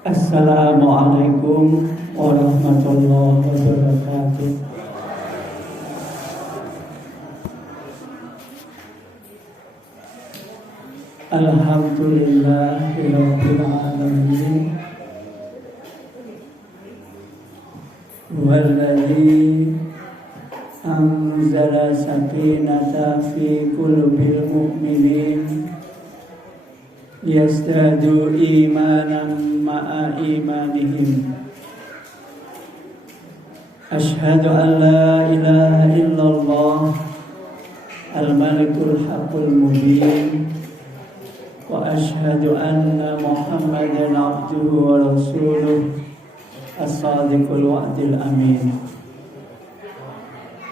Assalamualaikum warahmatullahi wabarakatuh. Alhamdulillahirabbil alamin. Walladzi anzala sakinata fi qulubil mu'minin yazdadu imanan ma'a imanihim. Ashhadu an la ilaha illallah al-malikul haqqul mubin wa ashhadu anna Muhammadan abduhu wa rasuluh as-sadiqul wa'dil amin.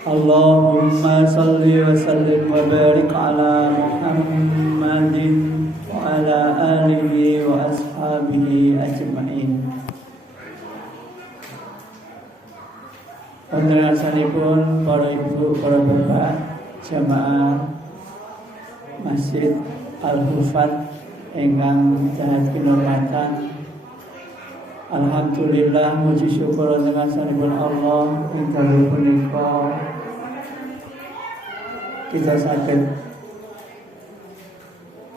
Allahumma salli wa sallim wa barik ala Muhammadin wa ala alihi wa ashabihi ajma'in. Panjenenganipun para ibu, para bapak, jamaah Masjid Al-Hufat ingkang dahat kinurmatan. Alhamdulillah, muji syukur dengan sanipun Allah ing dalem punika kita saged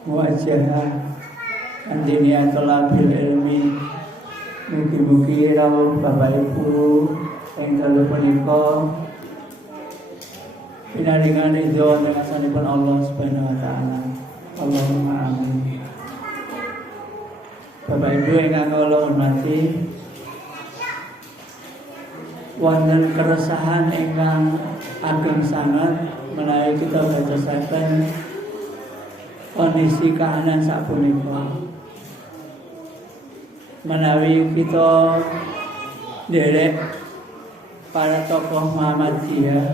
muwajahah kandinia tolabil ilmi. Mugi-mugi rawuh Bapak Ibu ing dalem punika pinaringan ridho dengan sanipun Allah Subhanahu wa taala. Allahumma amin. Bapak Ibu ingkang kula hormati, wonten keresahan ingkang ageng sanget menawi kita bacosaken kondisi kahanan sapunika. Menawi kita nderek para tokoh Muhammadiyah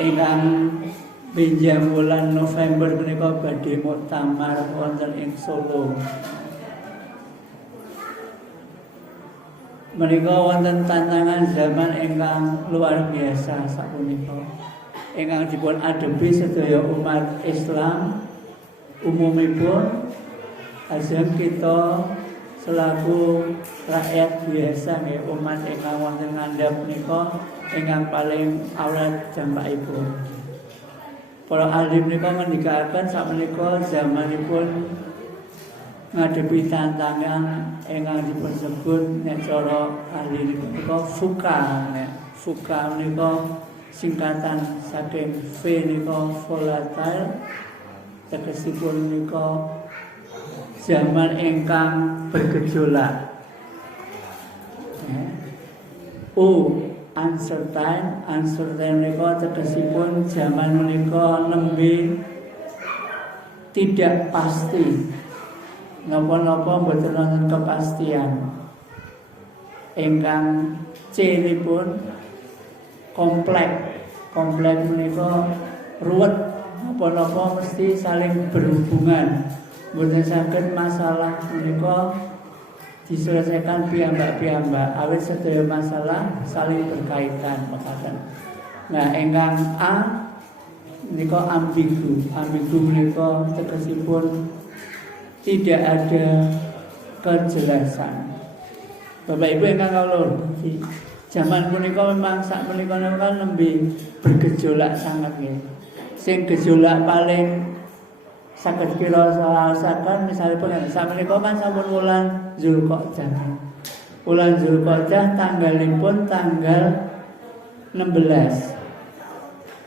ingkang benjang bulan November menika badhe muktamar wonten ing Solo. Menika wonten tantangan zaman ingkang luar biasa sapunika, ingkang dipun adepi sedaya umat Islam umumipun, ajeng kita selaku rakyat biasa nggih, umat ingkang wonten ngandhap menika ingkang paling awrat jambakipun. Para ahli menika ngendikaken sakmenika zamanipun ngadepi tantangan ingkang dipun sebut nek cara ahli menika VUCA. VUCA menika singkatan saking V menika volatile, tegesipun menika zaman ingkang bergejolak. U uncertain menika tegesipun zaman menika nembe tidak pasti. Napa-napa mboten wonten kepastian. Ingkang C nipun kompleks menika ruwet, napa-napa mesti saling berhubungan. Mboten saged masalah menika diselesaikan piyambak-piyambak, awit sedaya masalah saling berkaitan mekaten. Nah, ingkang A menika ambigu menika tegesipun tidak ada kejelasan. Bapak Ibu ingkang kawula hormati, zaman punika memang sak menika kan nembe bergejolak sangat nggih. Sing gejolak paling saged kira saken misalipun sak menika kan sampun wulan Zulqa'dah. Wulan Zulqa'dah tanggalipun tanggal 16.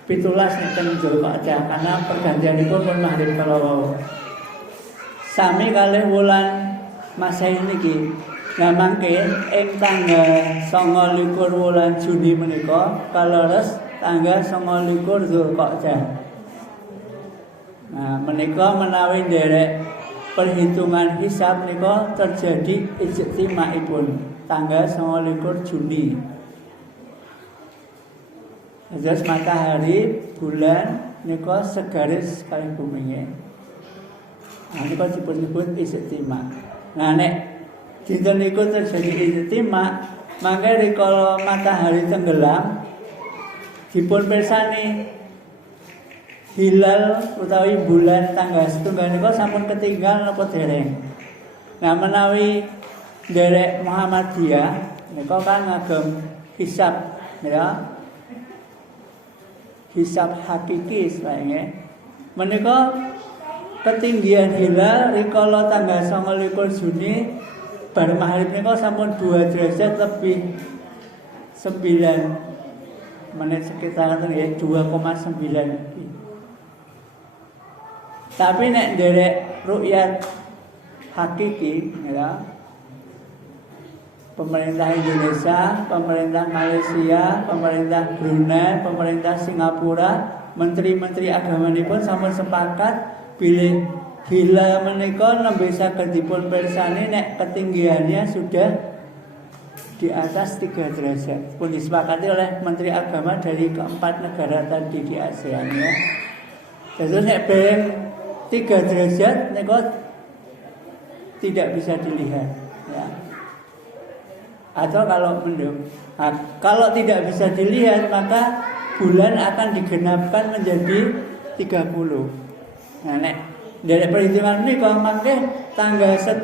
17 nenten Zulqa'dah karena pergantianipun pun maghrib kala wau. Sami kalih wulan Masehi niki. Nah mangke ing tanggal 29 wulan Juni menika kaleres tanggal 29 Zulqa'dah. Nah menika menawi nderek perhitungan hisab menika terjadi ijtimaipun tanggal 29 Juni. Terus matahari bulan menika segaris kalih bumi. Nah, ini kan disebut ijtima. Nah, nek dinten niku terjadi ijtima, maka rikala matahari tenggelam dipun pirsani hilal utawi bulan tanggal setunggal niku sampun ketinggal napa dereng. Nah, menawi derek Muhammadiyah nika kan ngagem hisab ya. Hisab hakiki sebenarnya. Menika ketinggian hilal rikala tanggal 29 Juni bar maghrib nika sampun 2 derajat lebih 9 menit sekitar ya 2,9. Tapi nek derek ru'yat hakiki ya. Pemerintah Indonesia, pemerintah Malaysia, pemerintah Brunei, pemerintah Singapura, menteri-menteri agama pun sampun sepakat bilih hilal menika nembe saged dipun pirsani nek ketinggiannya sudah di atas 3 derajat. Pun disepakati oleh menteri agama dari keempat negara tadi di ASEAN ya. Terus nek bareng 3 derajat nika tidak bisa dilihat ya. Atau kalau mendung. Nah, kalau tidak bisa dilihat maka bulan akan digenapkan menjadi 30. Nah, nek dari perhitungan ini kalau mangke tanggal 1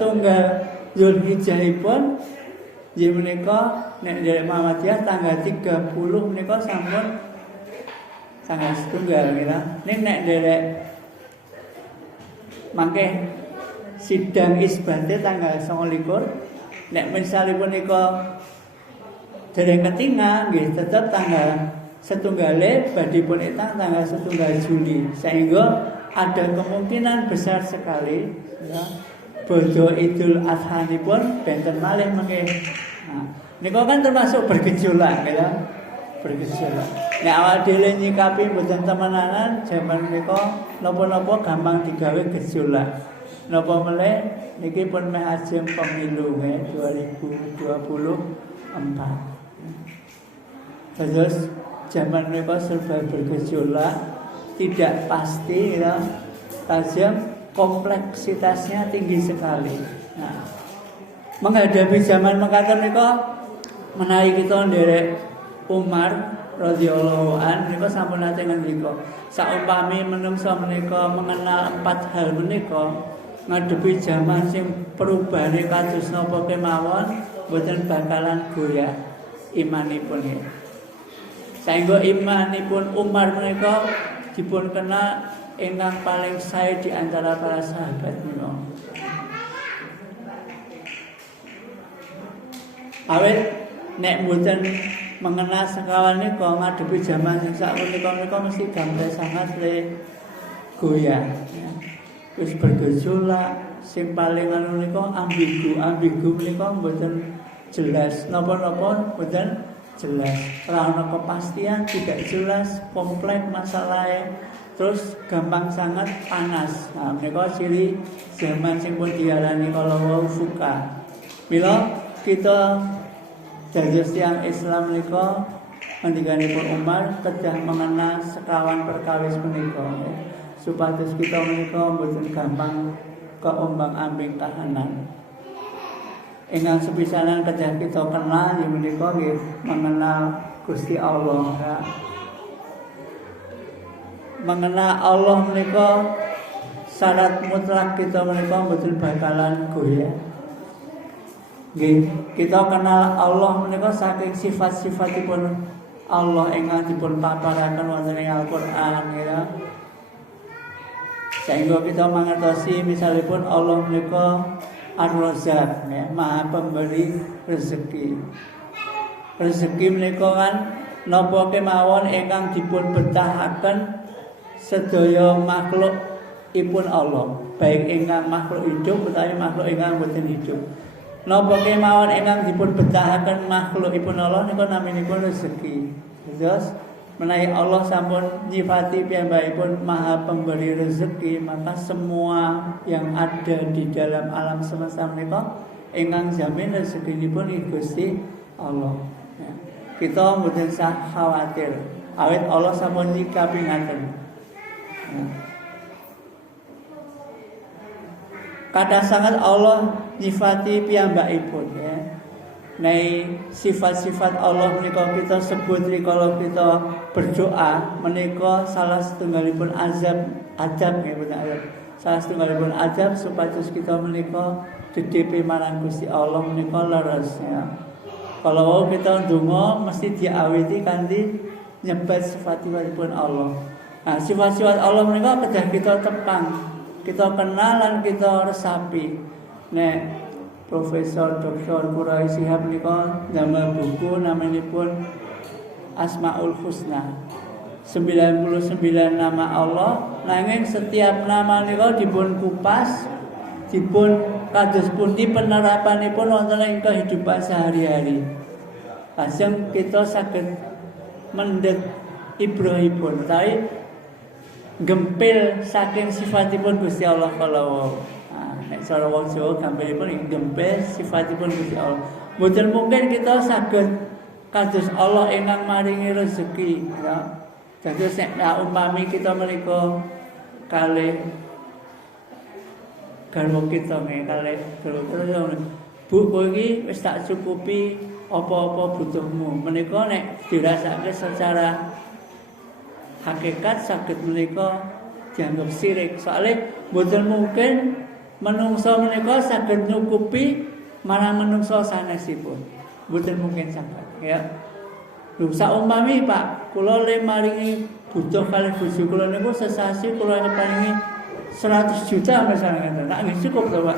Zulhijjahipun nggih menika nek dari Muhammadiyah tanggal 30 menika sampun tanggal 1 kira. Nek dari mangke sidang isbate tanggal 29. Nek misalipun nika dereng ketingal nggih tetep tanggal 1 badipun etang tanggal 1 Juli sehingga ada kemungkinan besar sekali ya bodho Idul Adha nipun benten malih mengke. Nah, nika kan termasuk bergejolak ya. Bergejolak. Nek awak dhewe nyikapi mboten temenanan jaman nika napa-napa gampang digawe gejolak. Napa meneh niki pun meh ajeng pemilu 2024. Terus zaman mereka serba bergejolak, tidak pasti ya, tajam, kompleksitasnya tinggi sekali. Nah, menghadapi zaman mekaten mereka menawi kita nderek Umar radhiyallahu an menika sampun nate ngendika saumpami menungsa menika mengenal 4 hal menika ngadepi zaman sing perubahane kados napa kemawon boten bakalan goyah imanipun ya. Saengga imanipun Umar menika dipun kenal ingkang paling sae di antara para sahabat menika. Awit nek boten mengenal sekawan nika ngadepi zaman sing sakmenika mesti gambar sangat le goyah. Wis bergejolak sing paling anu nika ambigu menika mboten jelas napa-napa mboten jelas ora ana kepastian tidak jelas kompleks masalahnya terus gampang sangat panas. Nah menika ciri zaman sing pun diarani kalau fuka. Mila kita dados tiyang Islam menika ngendikanipun Umar kedah mengenal sekawan perkawis menika. Supados kita menika mboten gampang keombang-ambing kahanan. Ingkang sepisanan kedah kita kenal yen menika nggih mengenal Gusti Allah ya. Mengenal Allah menika syarat mutlak kita menika mboten bakalan goyah. Nggih, kita kenal Allah menika saking sifat-sifatipun Allah ingkang dipun paparaken wonten ing Al-Qur'an ya. Sehingga kita mengerti misalipun Allah menika Ar-Razzaq ya, Maha Pemberi rezeki. Rezeki menika kan napa kemawon ingkang dipun betahaken sedaya makhluk ipun Allah, baik ingkang makhluk hidup utawi makhluk ingkang boten hidup. Napa kemawon ingkang dipun betahaken makhluk ipun Allah niku naminipun rezeki. Terus menawi Allah sampun nyifati piyambakipun Maha Pemberi rezeki, maka semua yang ada di dalam alam semesta menika ingkang jamin rezekinipun Gusti Allah. Ya. Kita mboten usah khawatir, awit Allah sampun nyikapi ngaten. Ya. Kadang sangat Allah nyifati piyambakipun ya. Nei sifat-sifat Allah menika kita sebut kalau kita berdoa menika salah setunggalipun adab nggih bener. salah setunggalipun adab supados kita menika dedhepe marang Gusti Allah menika leres ya. Kalau kita ndonga mesti diawiti kanthi nyebat sifat-sifatipun Allah. Nah, sifat-sifat Allah menika kedah kita tepang, kita kenal lan kita resapi. Nek Profesor Dr. Quraisy Shihab menika damel buku namanipun Asmaul Husna. 99 nama Allah, nanging setiap nama menika dipun kupas, dipun kados pundi penerapanipun wonten ing kehidupan sehari-hari. Lajeng kita saged mendhet ibrahipun, utawi gempil saking sifatipun Gusti Allah kalau nek cara wong Jawa gampilipun gempil sifatipun Gusti Allah. Mboten mungkin kita saged kados Allah ingkang maringi rezeki, ya. Dados nek umpami kita menika kalih garwa kita kalih garwa Bu kowe iki wis tak cukupi apa-apa butuhmu. Menika nek dirasake secara hakikat saged menika dianggap sirik. Soalnya mboten mungkin menungso menika saged nyukupi marang menungso sanesipun. Mboten mungkin saged, ya. Lho saumpami Pak, kula le maringi butuh kalih bojo kula niku sesasi kula paringi 100 juta misalnya ngoten. Nak nggih cukup to, Pak?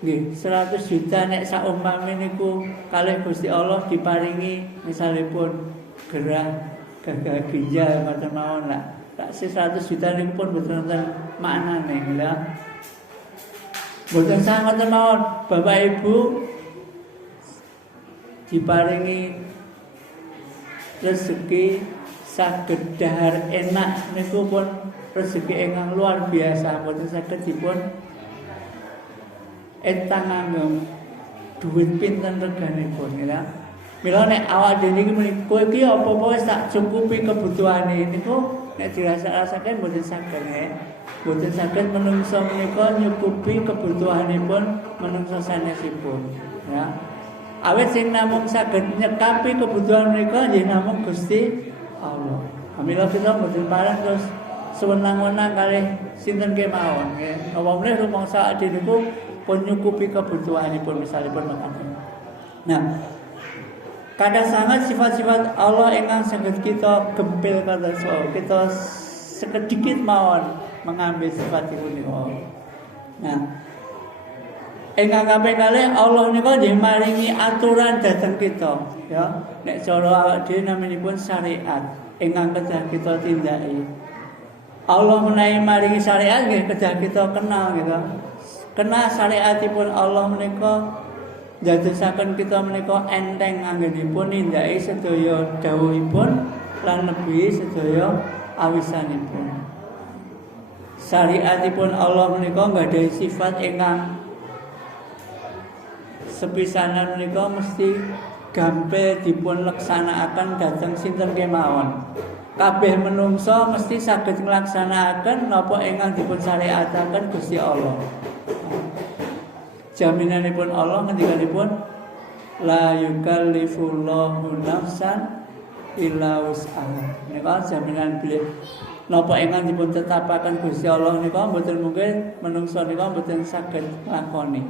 Nggih, 100 juta nek saumpami niku kalih Gusti Allah diparingi misalipun gerah gagal ginjal macam mawon lah. Tak 100 juta niku pun mboten wonten maknane lha. Mboten sangat mawon Bapak Ibu diparingi rezeki saged dahar enak niku pun rezeki ingkang luar biasa, mboten saged dipun entang nganggo duit pinten reganipun ya. Mila nek awak dhewe iki muni kowe iki apa-apa wis tak cukupi kebutuhane niku nek dirasa-rasake mboten saged ya. Mboten saged menungso menika nyukupi kebutuhanipun menungso sanesipun ya. Awet sing namung saged nyekapi kebutuhan mereka nggih namung Gusti Allah. Mila kita mboten pareng terus sewenang-wenang kalih sinten kemawon nggih. Apa meneh rumangsa ade niku pun nyukupi kebutuhanipun misalipun mekaten. Nah, kadang sangat sifat-sifat Allah ingkang saged kita gempil kados kita sekedikit mawon mengambil sifatipun niku. Nah, ingkang kaping kalih Allah nika nggih maringi aturan dhateng kita, ya. Nek cara awak dhewe namanipun syariat ingkang kedah kita tindaki. Allah menawi maringi syariat nggih kedah kita kenal gitu. Kenal syariatipun Allah menika ndadosaken kita menika enteng anggenipun nindaki sedaya dawuhipun lan nebi sedaya awisanipun. Syariatipun Allah menika nggadahi sifat ingkang sepisanan menika mesti gampil dipun laksanakaken dhateng sinten kemawon. Kabeh menungso mesti saged nglaksanakaken napa ingkang dipun syariataken Gusti Allah. Jaminanipun Allah ngendikanipun la yukallifullahu nafsan illa wus'aha. Nika jaminan bilih napa ingkang dipun tetapaken Gusti Allah nika mboten mungkin menungso nika mboten saged nglakoni.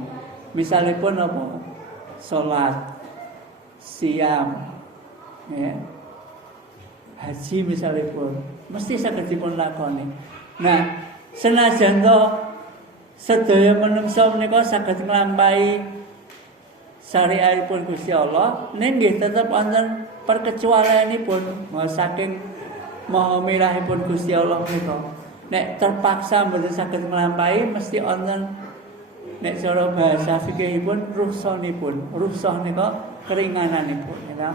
Misalipun apa? Salat, siam, ya. Haji misalipun mesti saged dipun lakoni. Nah, senajan to sedaya menungso menika saged nglampahi syariatipun Gusti Allah, ning nggih tetep wonten perkecualianipun saking maha mirahipun Gusti Allah menika. Nek terpaksa mboten saged nglampahi mesti wonten nek cara bahasa fikihipun rukhsahipun. Rukhsah nika keringananipun ya.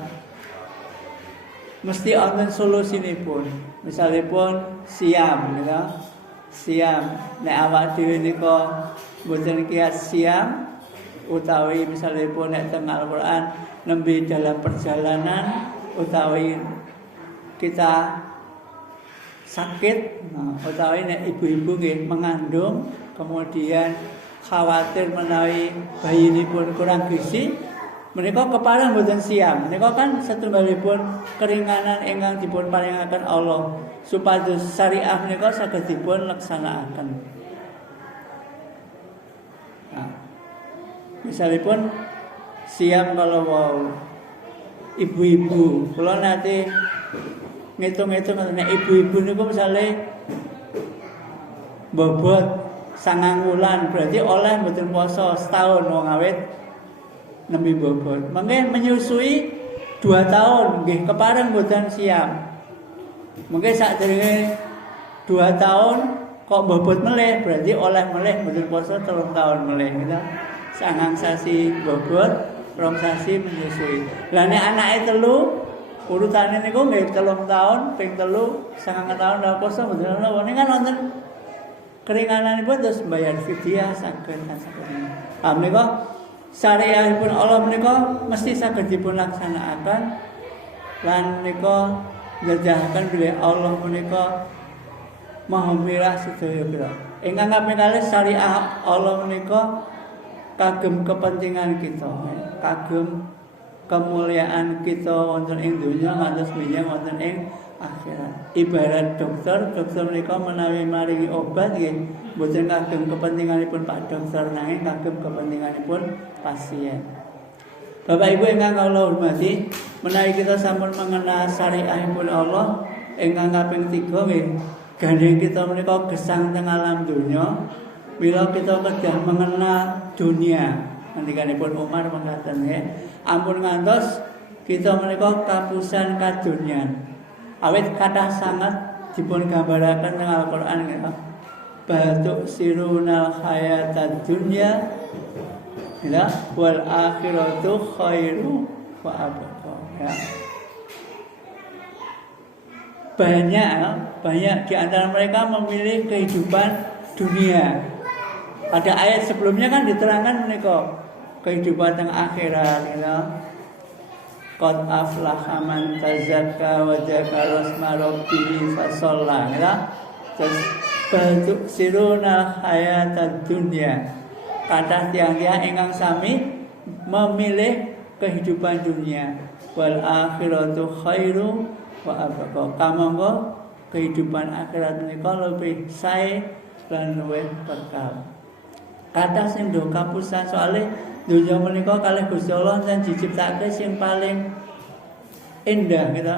Mesti wonten solusinipun. Misalipun siam ya. Siam nek awak dhewe nika mboten kiat siam utawi misalipun nek teng Al-Qur'an nembe dalam perjalanan utawi kita sakit utawi nek ibu-ibu nggih mengandung kemudian khawatir menawi bayinipun kurang gizi menika kepareng mboten siam. Menika kan setunggalipun keringanan ingkang dipun paringaken Allah supados syariat menika saged dipun laksanakaken. Nah, misalipun siam kalau mau ibu-ibu, kalau nanti ngitung-ngitung nek ibu-ibu niku misale bobot 9 wulan berarti oleh mboten poso setahun wong awit nembe bobot. Mangke menyusui 2 tahun nggih kepareng mboten siam. Mungkin sakderenge 2 tahun kok bobot meleh berarti oleh meleh mboten poso 3 tahun meleh gitu. 9 sasi bobot, 2 sasi menyusui. Lah nek anake 3 urutane niku nggih 3 tahun, ping 3, 9 tahun ora poso mboten ana wong kan wonten keringananipun terus bayar fidyah saged. Menika syariahipun Allah menika mesti saged dipun laksanakaken lan menika njajahaken bilih Allah menika Maha Mirah sedaya pira. Ingkang kaping kalih syariah Allah menika kagem kepentingan kita, kagem kemuliaan kita wonten ing donya ngantos menyang wonten ing akhirat. Ibarat dokter menika menawi maringi obat nggih mboten kagem kepentinganipun Pak Dokter nanging kagem kepentinganipun pasien. Bapak Ibu ingkang kula hormati, menawi kita sampun mengenal syariahipun Allah ingkang kaping 3 nggih gandeng kita menika gesang teng alam donya bila kita kedah mengenal dunia. Nantikanipun Umar mengatakan nggih ampun ngantos kita menika kapusan kadonyan. Awit kathah sanget dipun gambaraken teng Al-Qur'an nggih. Batu sirunal hayatad dunya ya wal akhiratu khairu wa abqa ya. Banyak di antara mereka memilih kehidupan dunia. Pada ayat sebelumnya kan diterangkan menika kehidupan teng akhirat ya. Qad aflaha man tazakka wa dzakara asma rabbih fasalla ya. Terus batu siruna hayatad dunya. Kathah tiyang-tiyang ingkang sami memilih kehidupan dunia. Wal akhiratu khairu wa abqa. Kamangka kehidupan akhirat menika lebih sae lan luwih berkah. Kathah sing do kapusan soalé dunya menika kalih Gusti Allah lan diciptakake sing paling indah gitu.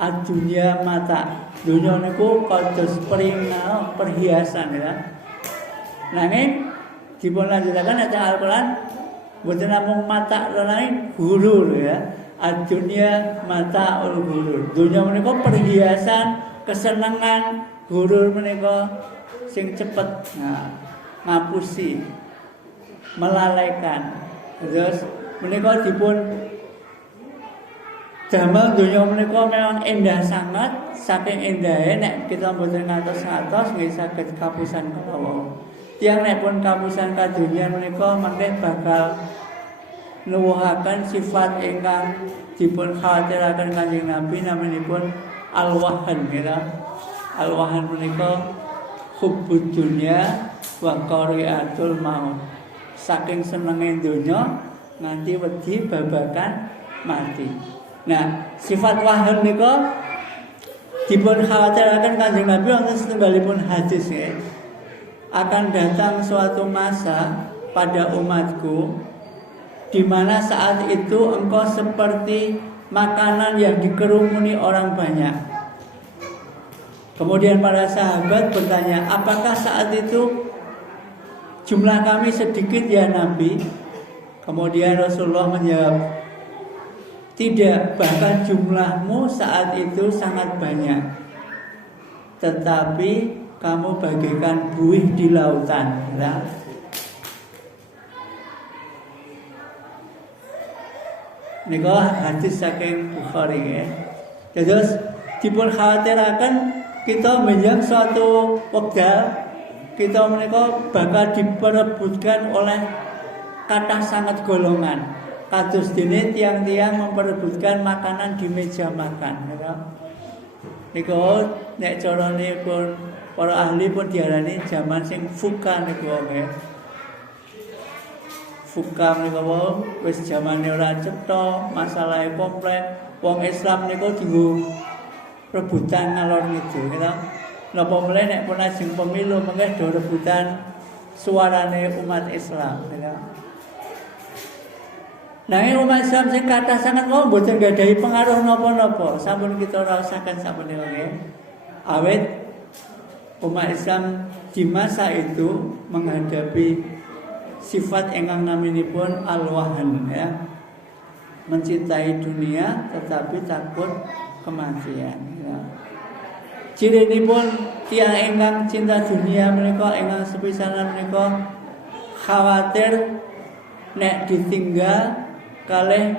Adunya mata. Dunya niku kados perhiasan ya. Nanging dipun lanjutaken ing Al-Qur'an mboten namung mata lain gurur ya. Adunya mata ul gurur. Dunya menika perhiasan, kesenangan, gurur menika sing cepet ngapusi, melalaikan. Terus menika dipun damel dunya menika memang indah sangat, saking indahe nek kita mboten ngantos-ngantos nggih saged kapusan kawula. Tiyang nek pun kapusan kadonyan menika mangke bakal nuwuhaken sifat ingkang dipun khawatiraken Kanjeng Nabi namanipun al-wahan ya. Al-wahan menika hubbud dunya wa qari'atul maut. Saking senenge donya nganti wedi babagan mati. Nah, sifat wahan nika dipun khawatiraken Kanjeng Nabi wonten setunggalipun hadis ya. Akan datang suatu masa pada umatku di mana saat itu engkau seperti makanan yang dikerumuni orang banyak. Kemudian para sahabat bertanya, apakah saat itu jumlah kami sedikit ya Nabi? Kemudian Rasulullah menjawab, tidak, bahkan jumlahmu saat itu sangat banyak. Tetapi kamu bagaikan buih di lautan. Ya. Nika hadis saking Bukhari ya. Terus dipun khawatiraken kita menyang suatu wekdal kita menika bakal diperebutkan oleh kathah sangat golongan. Kados dene tiang-tiang memperebutkan makanan di meja makan, ya. Nika nek carane pun para ahli pun diarani zaman sing fuka niku nggih. Fuka menika wis zamane ora cetha, masalahe komplek. Wong Islam niku dienggo rebutan ngalor ngidul, gitu. Napa meneh nek pun ajeng pemilu mengke do rebutan suarane umat Islam ya. Nanging umat Islam sing kathah sangat mboten gadhahi pengaruh napa-napa, sampun kita rasaken sampun nggih. Awet umat Islam di masa itu menghadapi sifat ingkang naminipun al-wahan ya. Mencintai dunia tetapi takut kematian ya. Cirinipun tiyang ingkang cinta dunia menika ingkang sepisanan menika khawatir nek ditinggal kalih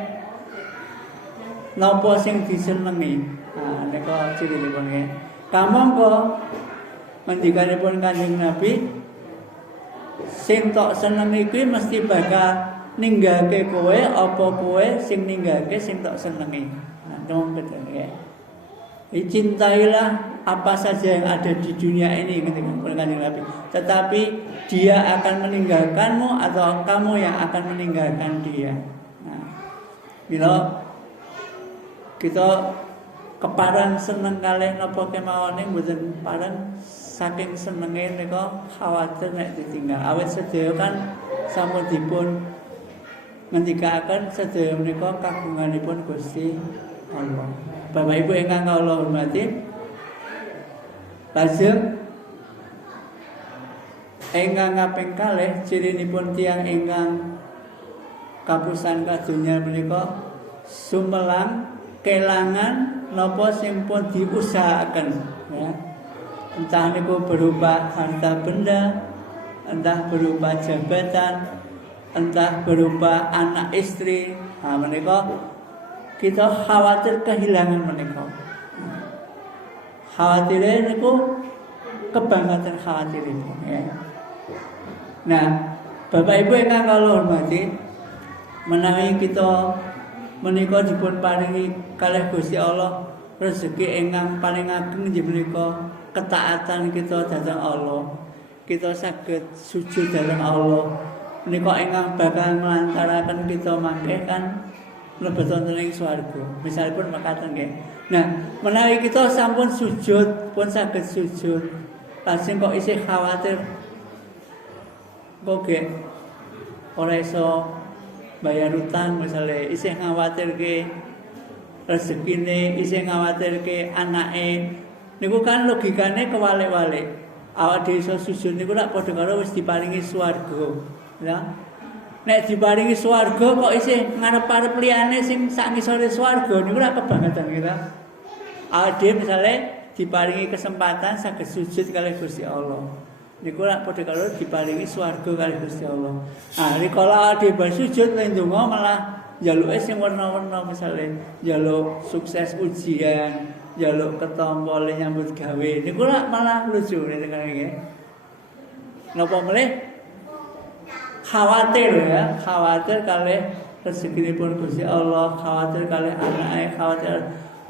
napa sing disenengi. Nah nika cirinipun nggih. Kamangka ngendikanipun Kanjeng Nabi sing tok seneng iki mesti bakal ninggalke kowe apa kowe sing ninggalke sing tok senengi. Nah dong betul ya. Cintailah apa saja yang ada di dunia ini ngendikanipun Kanjeng Nabi. Tetapi dia akan meninggalkanmu atau kamu yang akan meninggalkan dia. Nah, bila kita keparang seneng kalih napa kemawon mboten parang saking senenge nika khawatir nek ditinggal. Awit sedaya kan sampun dipun ngendikaken sedaya menika kagunganipun Gusti Allah. Bapak Ibu ingkang kula hormati, lajeng ingkang kaping kalih cirinipun tiyang ingkang kapusan kadonya menika sumelang kelangan napa sing pun diusahakaken ya. Entah niku berupa harta benda, entah berupa jabatan, entah berupa anak istri. Nah menika kita khawatir kehilangan menika. Khawatir niku kebangetan khawatir itu ya. Nah, Bapak Ibu ingkang kula hormati, menawi kita menika dipun paringi kalih Gusti Allah rezeki ingkang paling ageng inggih menika ketaatan kita dhateng Allah. Kita saged sujud dhateng Allah. Menika ingkang bakal nglantaraken kita mangke kan mlebet wonten ing swarga. Misalipun makaten nggih. Nah, menawi kita sampun sujud, pun saged sujud, lajeng kok isih khawatir kok ora iso bayar utang misalnya, isih ngawatirke rezekine, isih ngawatirke anake. Niku kan logikane kewalik-walik. Awak dhewe iso sujud niku lak padha karo wis diparingi swarga. Ya. Nek diparingi swarga kok isih ngarep-arep liyane sing sak ngisore swarga niku ora kebangetan kita. Awak dhewe misale diparingi kesempatan saged sujud kalih Gusti Allah. Niku lak padha karo diparingi swarga kalih Gusti Allah. Ah rikala awak dhewe sujud lan ndonga malah njaluke sing warna-warna misale njaluk sukses ujian, njaluk ketampa le nyambut gawe. Niku lak malah lucu nek nggih. Napa meneh? Khawatir ya, khawatir kalih rezekinipun Gusti Allah, khawatir kalih anake, khawatir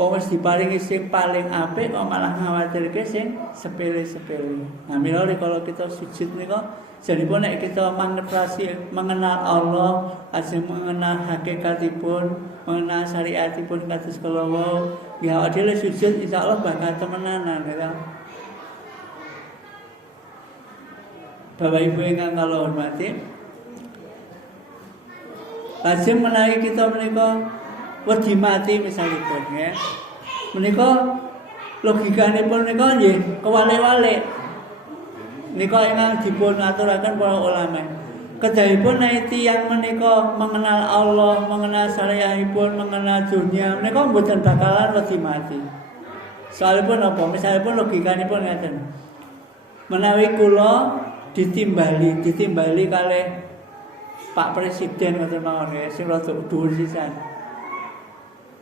wong wis diparingi sing paling apik kok malah khawatirke sing sepele-sepele. Nah, mila kalau kita sujud nika janipun nek kita mangertosi mengenal Allah, ajeng mengenal hakikatipun, mengenal syariatipun kados kala wau, ya awake dhewe sujud insyaallah bakal temenanan ya. Bapak Ibu ingkang kula hormati, lajeng menawi kita menika wedi mati misalipun ya. Menika logikanipun menika nggih kewalik-walik. Nika ingkang dipun aturaken para ulama. Kedahipun nek tiyang menika mengenal Allah, mengenal syariahipun, mengenal dunia, menika mboten bakalan wedi mati. Soalipun apa? Misalipun logikanipun ngaten. Menawi kula ditimbali kalih Pak Presiden ngoten mawon nggih sing rada dhuwur sisan.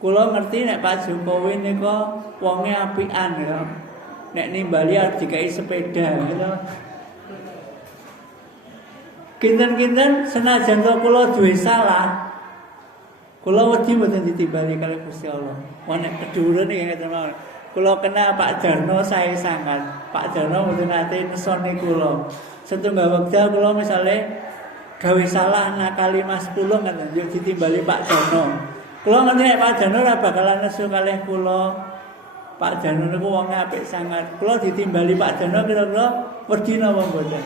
Kula ngerti nek Pak Jokowi nika wonge apikan ya. Nek nimbali arep dikai sepeda gitu. Kinten-kinten senajan to kula duwe salah, kula wedi mboten ditimbali kalih Gusti Allah. Wong nek kedhuwuren iki ngoten mawon. Kula kena Pak Darno sae sangat. Pak Darno mboten nate nesoni kula. Setunggal wekdal kula misale gawe salah nakali Mas 10 kan yo ditimbali Pak Darno. Kula ngerti nek Pak Darno ora bakalan nesu kalih kula. Pak Darno niku wonge apik sangat. Kula ditimbali Pak Darno kira-kira wedi napa mboten?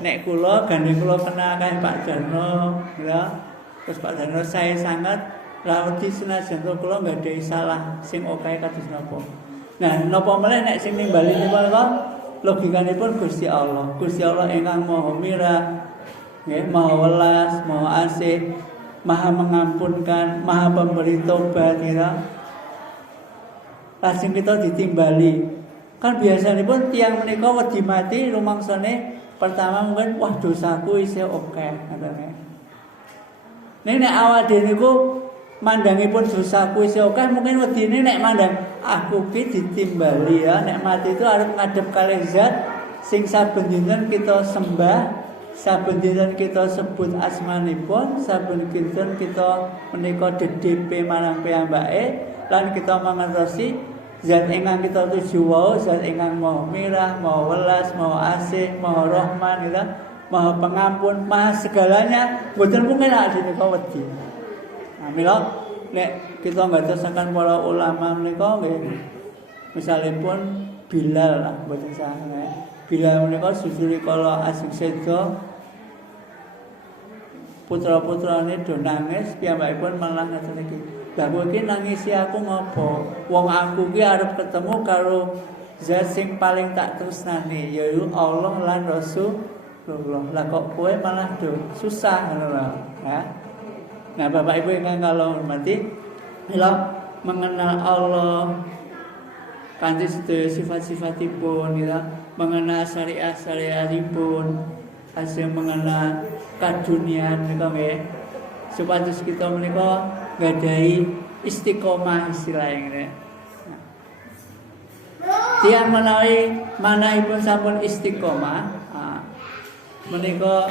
nek kula gandeng kula kenal kae Pak Darno, ya. Terus Pak Darno saya sangat rawedi senajan kula nggadahi salah sing okae kados napa. Nah, napa meneh nek sing nimbali niku logikanipun Gusti Allah. Gusti Allah ingkang Maha Mirah, nggih, Maha Welas, Maha Asih, Maha mengampunkan, Maha pemberi tobat, ya. Lajeng kita ditimbali. Kan biasanipun tiyang menika wedi mati rumangsane pertama mungkin wah dosaku isih akeh katane. Nek awak dhewe niku mandangipun dosaku isih akeh mungkin wedine nek mandang aku ki ditimbali ya, nek mati itu arep ngadep kalih zat sing saben dinten kita sembah, saben dinten kita sebut asmanipun, saben dinten kita menika dedhepe marang piyambake lan kita mangertosi zat ingkang kita tuju wau, zat ingkang Maha Mirah, Maha Welas, Maha Asih, Maha Rahman, gitu, Maha Pengampun, Maha segalanya. Mboten mungkin awake dhewe wedi. Nah, mila nek kita ngatosaken para ulama menika nggih misalipun Bilal lah mboten salah. Bilal menika susuri kala asik seda putra-putrane do nangis piyambakipun malah ngaten iki. Lah kowe iki nangisi aku ngopo? Wong aku ki arep ketemu karo zat sing paling tak tresnani yaiku Allah lan Rasulullah. Lah kok kowe malah do susah ngono lho, ya. Nah, Bapak Ibu ingkang kula hormati, mila mengenal Allah kanthi sedaya sifat-sifatipun, ya, mengenal syariat-syariatipun, hasil mengenal kadunian menika nggih. Supados kita menika nggadahi istiqomah istilahnya. Tiang menawi manahipun sampun istiqomah, menika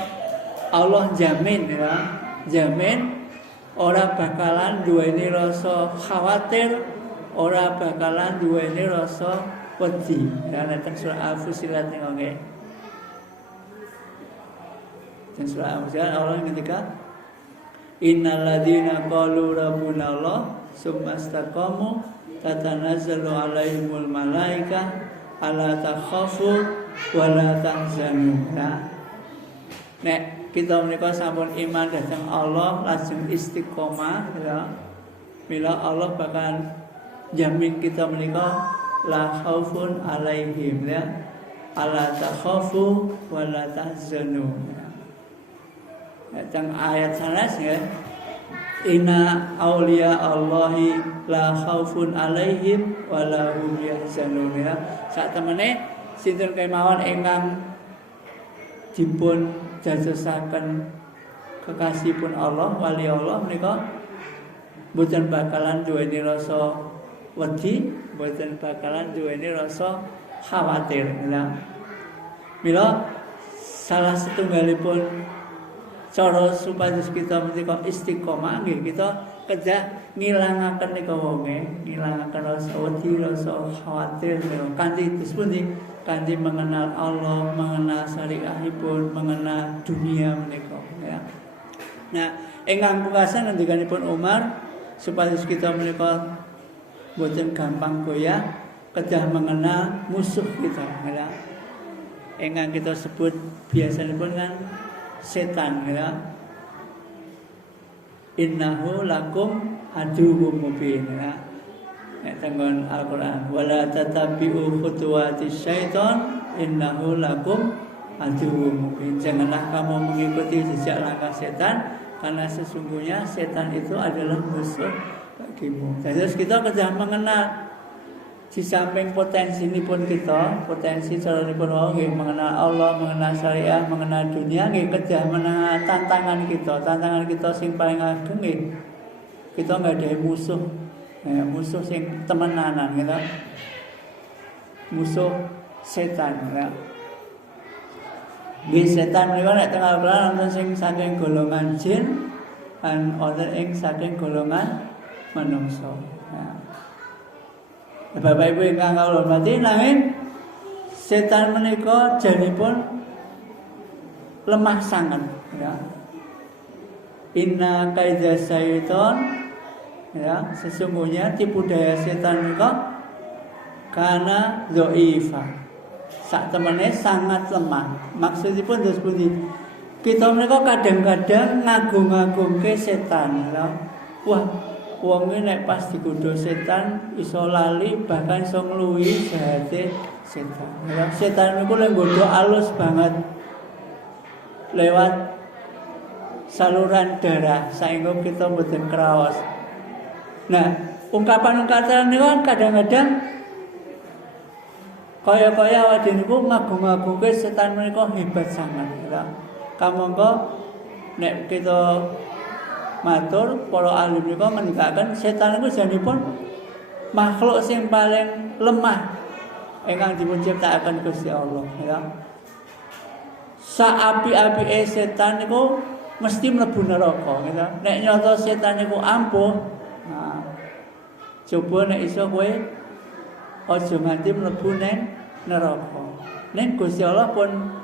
Allah jamin, ya, jamin ora bakalan duweni rasa khawatir, ora bakalan duweni rasa wedi. Ya nek surah Al-Fussilat niku nggih. Dan surah Al-Fussilat Allah ketika innal ladzina qalu rabbuna Allah tsumma istaqamu tatanazzalu alaihimul malaikah alla takhafu wa la tahzanu. Nek kita menika sampun iman dhateng Allah lajeng istiqomah, ya. Mila Allah bakal jamin kita menika la khaufun alaihim, ya. Alla takhafu wa la tahzanu. Teng ayat sanes ya. Inna auliya Allahi la khaufun alaihim wa la hum yahzanun, ya. Sak temene sinten kemawon ingkang dipun jajosaken kekasihipun Allah, wali Allah menika mboten bakalan duweni rasa wedi, mboten bakalan duweni rasa khawatir, ya. Mila salah setunggalipun cara supados kita menika istiqomah nggih kita kedah ngilangaken nika wonge, ngilangaken rasa wedi, rasa khawatir kanthi pundi kanthi mengenal Allah, mengenal syariatipun, mengenal dunia menika, ya. Nah, ingkang pungkasan ngendikanipun Umar supados kita menika boten gampang goyah kedah mengenal musuh kita, ya. Ingkang kita sebut biasanipun kan setan, ya. Innahu lakum aduwwum mubin, ya. Nek tenggon Al-Qur'an wala tatabi'u khutuwatis syaiton innahu lakum aduwwum mubin. Janganlah kamu mengikuti jejak langkah setan karena sesungguhnya setan itu adalah musuh bagimu. Jadi kita kedah mengenal di samping potensi ini pun kita, potensi cara ini pun mengenal Allah, mengenal syariah, mengenal dunia, kedah mengenal tantangan kita sing paling ageng kita nggak ada musuh. Ya, musuh sing temenanan gitu. Musuh setan, ya. Nggih setan menika nek teng Al-Qur'an wonten sing saking golongan jin lan wonten ing saking golongan manungsa. Ya. Bapak Ibu ingkang kula hormati, nanging setan menika janipun lemah sangat, ya. Inna kaida syaiton, ya, sesungguhnya tipu daya setan menika karena dhaifa. sak temene sangat lemah. Maksudipun dos pundi? Kita menika kadang-kadang ngagung-agungke setan, lho. Wah, wong nek pas digodha setan iso lali bahkan iso ngluwi jahate setan. Lho, setan niku lek nggodha alus banget lewat saluran darah saengga kita mboten kraos. Nah, ungkapan-ungkapan niku kadang-kadang kaya-kaya awake niku ngagung-agungke setan menika hebat sangat, lho. Kamangka nek kita matur para ahli menika ngendikaken setan niku janipun makhluk sing paling lemah ingkang dipun ciptakaken Gusti Allah, ya. Saapi-apike setan niku mesti mlebu neraka, gitu. Nek nyoto setan niku ampuh, nah, coba nek iso kowe aja nganti mlebu nang neraka. Nek Gusti Allah pun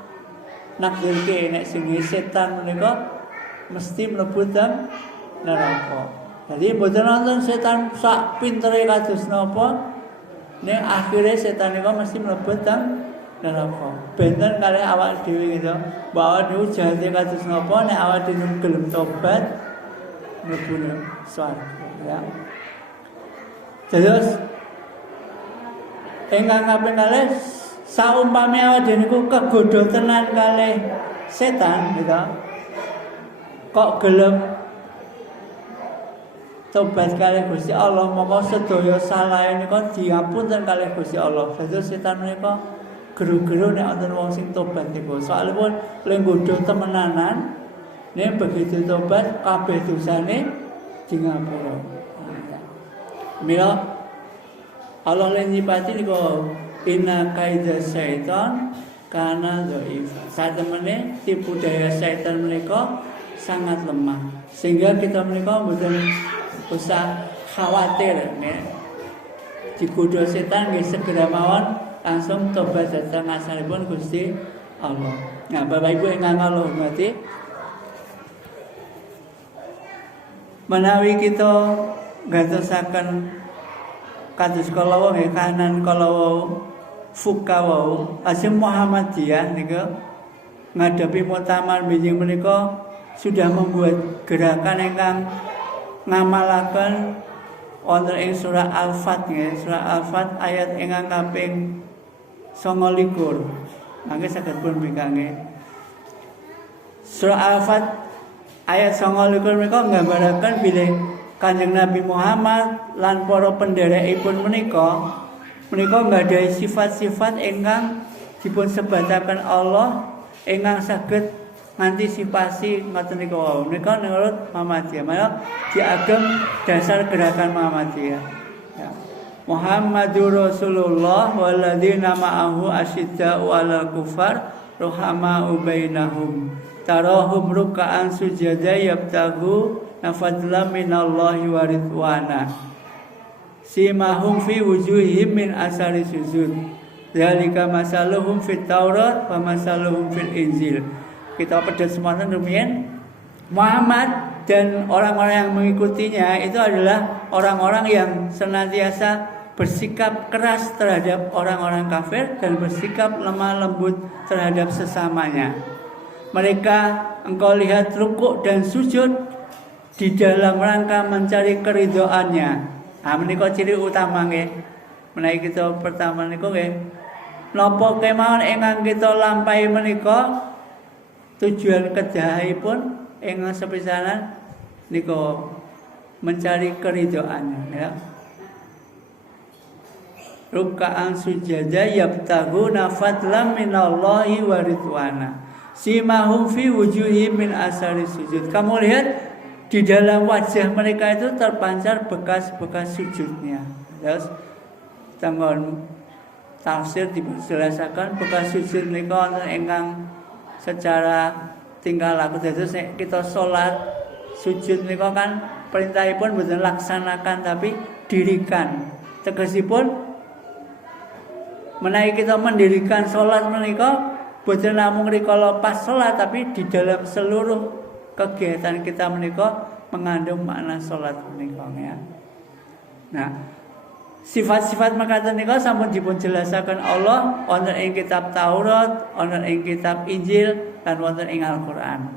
nakdirke nek sing setan menika mesti mlebu teng neraka. Jadi mboten nonton setan sak pintere kados napa, nek akhire setan niku mesti mlebu teng neraka. Benten kalih awak dhewe gitu. Bahwa niku jahate kados napa nek awak dhewe gelem tobat mlebu swarga, ya. Terus ingkang kaping kalih saumpame awak dhewe niku kegodha tenan kalih setan gitu. Kok gelem tobat kalih Gusti Allah, mongko sedaya salahe nika diapunten kalih Gusti Allah. Dados setan menika geru-geru nek wonten wong sing tobat niku. Soalipun lek nggodha temenanan, nek begitu tobat kabeh dosane di ngapura. Mila Allah lan nyipati niku inna kaida syaitan kana dhaif. Satemene tipu daya syaitan menika sangat lemah. Sehingga kita menika mboten usah khawatir nek digodha setan nggih segera mawon langsung tobat dhateng asalipun Gusti Allah. Nah, Bapak Ibu ingkang kula hormati, menawi kita gantosaken kados kala wau nggih kahanan kala wau fuka wau asih Muhammadiyah niku ngadepi muktamar Beijing menika sudah membuat gerakan ingkang ngamalaken wonten ing surah Al-Fat nggih, surah Al-Fat ayat ingkang kaping 29. Mangke saged pun mikangge. Surah Al-Fat ayat 29 menika nggambaraken bilih Kanjeng Nabi Muhammad lan para penderekipun menika nggadahi sifat-sifat ingkang dipun sebataken Allah ingkang saged ngantisipasi ngoten niku wau. Menika menurut Muhammadiyah. Maka diagem dasar gerakan Muhammadiyah. Ya. Muhammadur Rasulullah walladzina ma'ahu asyidda'u 'alal kufar ruhama'u bainahum. Tarahum ruk'an sujada yabtaghu nafadla minallahi wa ridwana. Simahum fi wujuhihim min asari sujud. Dzalika masaluhum fit Taurat wa masaluhum fil Injil. Kita pedas semuanya rumiyin. Muhammad dan orang-orang yang mengikutinya itu adalah orang-orang yang senantiasa bersikap keras terhadap orang-orang kafir dan bersikap lemah lembut terhadap sesamanya. Mereka engkau lihat rukuk dan sujud di dalam rangka mencari keridhoannya. Nah, menika ciri utama nggih. Menawi kita pertama niku nggih. Napa kemawon ingkang kita lampahi menika tujuan kedahipun ingkang sepisanan niku mencari keridhoannya, ya. Ruk'an sujada yabtaghuna fadlan minallahi wa ridwana. Simahum fi wujuhihim min asari sujud. Kamu lihat di dalam wajah mereka itu terpancar bekas-bekas sujudnya. Terus tanggon tafsir dijelaskan bekas sujud menika wonten ingkang secara tingkah laku. Dados kita salat sujud menika kan perintahipun boten laksanakan tapi dirikan. Tegesipun menawi kita mendirikan salat menika boten namung rikala pas salat tapi di dalam seluruh kegiatan kita menika mengandung makna salat menika, ya. Nah, Sifat-sifat mekaten nika sampun dipun jelasaken Allah wonten ing kitab Taurat, wonten ing kitab Injil, lan wonten ing Al-Qur'an.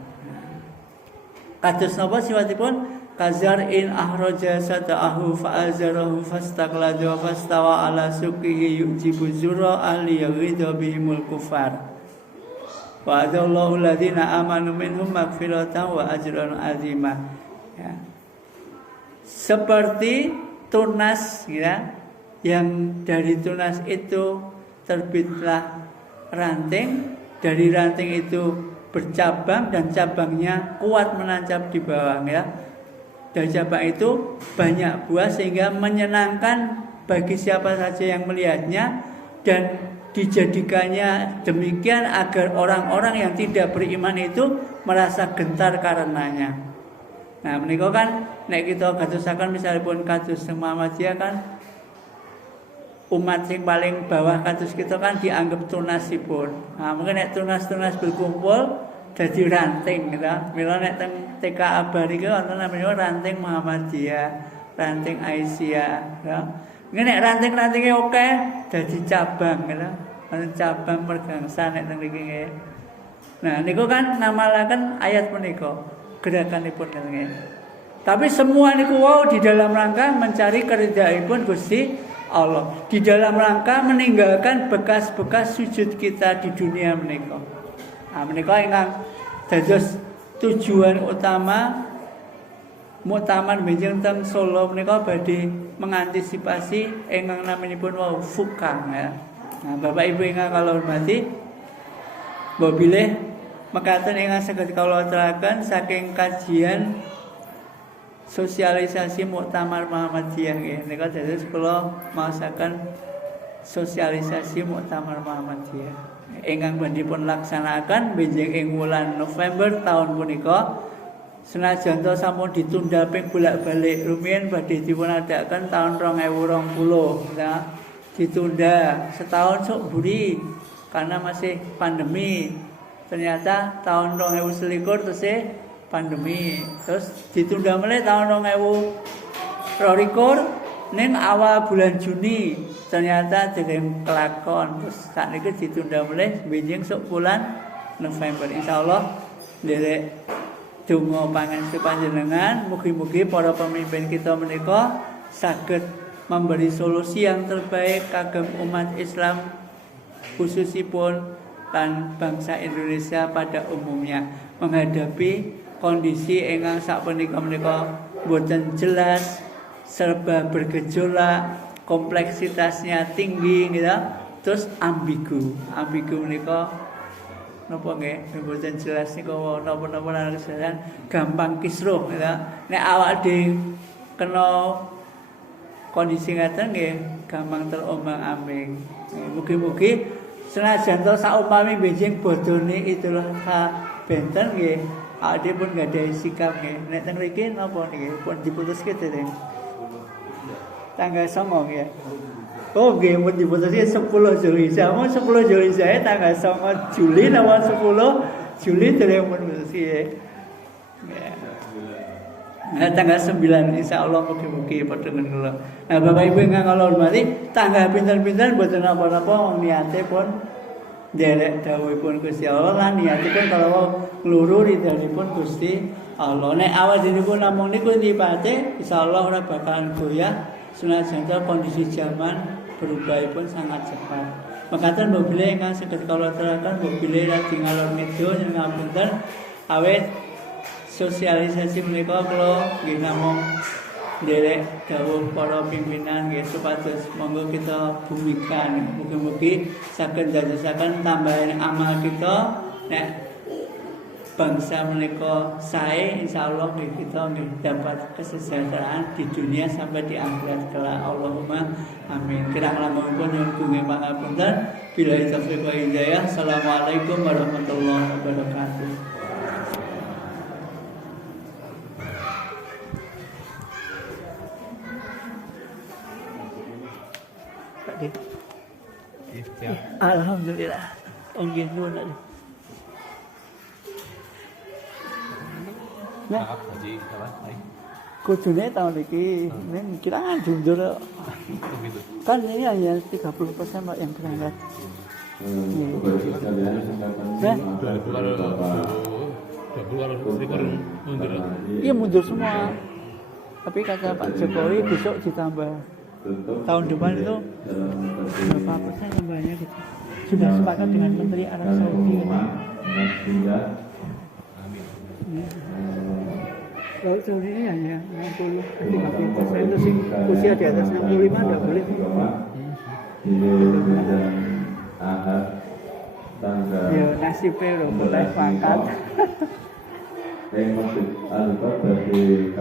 Kados napa sifatipun? Kazar'in ahraja sata'ahu fa'azarahu fastaqladu fastawa ala suqihi yujibu zurra liyaghidha bihimul kufar. Wa adallahu alladziina amanu minhum maghfiratan wa ajran 'azima. Ya. Seperti tunas ya, yang dari tunas itu terbitlah ranting, dari ranting itu bercabang dan cabangnya kuat menancap di bawah ya. Dari cabang itu banyak buah sehingga menyenangkan bagi siapa saja yang melihatnya, dan dijadikannya demikian agar orang-orang yang tidak beriman itu merasa gentar karenanya. Nah, menika kan nek kita gatosaken misalipun kados Muhammadiyah kan umat yang paling bawah kados kita kan dianggap tunasipun. Nah, mungkin nek tunas-tunas berkumpul jadi ranting gitu. Mila nek teng TK Abar iki wonten namanya ranting Muhammadiyah, ranting Aisyah, ya. Nek ranting-rantinge oke dadi cabang gitu. Wonten cabang pergangsa nek teng mriki nggih. Nah, niku kan namalaken ayat menika gerakanipun ngene. Tapi semua niku wau di dalam rangka mencari keridhaanipun Gusti Allah, di dalam rangka meninggalkan bekas-bekas sujud kita di dunia menika. Nah, menika ingkang dados tujuan utama Muktamar Benjing teng Solo menika badhe mengantisipasi ingkang namanipun wau fukang ya. Nah, Bapak Ibu ingkang kula hormati, mbok bilih mekaten ingkang saged kula aturaken saking kajian sosialisasi Muktamar Muhammadiyah nggih. Nika dados kula maosaken sosialisasi Muktamar Muhammadiyah ingkang badhe dipun laksanaken benjing ing wulan November taun punika. Senajan to sampun ditunda ping bolak-balik rumiyin badhe dipun adakaken taun 2020 ya. Ditunda setahun sok buri karena masih pandemi. Ternyata tahun 2021 terus pandemi, terus ditunda mulai tahun 2022 ning awal bulan Juni, ternyata dereng kelakon, terus sakniki ditunda mulai benjing sok bulan November. Insyaallah nderek donga panjenengan panjenengan, mugi-mugi para pemimpin kita menika saged memberi solusi yang terbaik kagem umat Islam khususipun lan bangsa Indonesia pada umumnya menghadapi kondisi ingkang sapunika menika boten jelas, serba bergejolak, kompleksitasnya tinggi gitu, terus ambigu menika napa nggih boten jelas niku napa-napa lan kesalahan gampang kisruh gitu. Nek awak dhewe kena kondisi ngaten nggih gampang terombang-ambing. Mugi-mugi senajan to saumpami benjing bodone itulah benten nggih ade pun gadai sikap nggih. Nek teng mriki napa niki pun diputuske dereng tanggal 9 ya. Oh nggih pun diputuske 10 Juli. Jamu 10 Juli saya tanggal 9 Juli lawan 10 Juli dereng pun diputuske. Nah, tanggal 9 insyaallah mugi-mugi padha kula. Nah, Bapak Ibu ingkang kula hormati, tanggal pinten-pinten boten napa-napa niate pun nderek dawuhipun Gusti Allah lan niatipun kalau ngluru ridhanipun Gusti Allah. Nek awak dhewe namung niku nipate insyaallah ora bakalan goyah senajan kondisi zaman berubahipun sangat cepat. Mekaten mbok ingkang saged kula aturaken mbok bilih lagi ngalor ngidul ngapunten awet sosialisasi menika kula nggih namung nderek dawuh para pimpinan nggih supados monggo kita bumikan mugi-mugi saged dadosaken tambahan amal kita nek bangsa menika sae insyaallah kita dapat kesejahteraan di dunia sampai di akhirat kelak. Allahumma amin. Kirang langkungipun nyuwun gunge pangapunten. Billahi taufiq wal hidayah. Assalamualaikum warahmatullahi wabarakatuh. Alhamdulillah. Nggih nuwun. Nah, kudune tahun iki ning kirang junjur gitu. Kan ini hanya 30% Pak yang berangkat. Ya, Udah keluar stiker mundur. iya mundur semua. Tapi kata Pak Jokowi besok ditambah. Tahun depan itu berapa persen tambahnya gitu. Sudah sepakat dengan Menteri Arab Saudi. Kalau Saudi ini hanya 30% itu sih usia di atas 65 nggak boleh. Ya nasibnya loh mulai pangkat.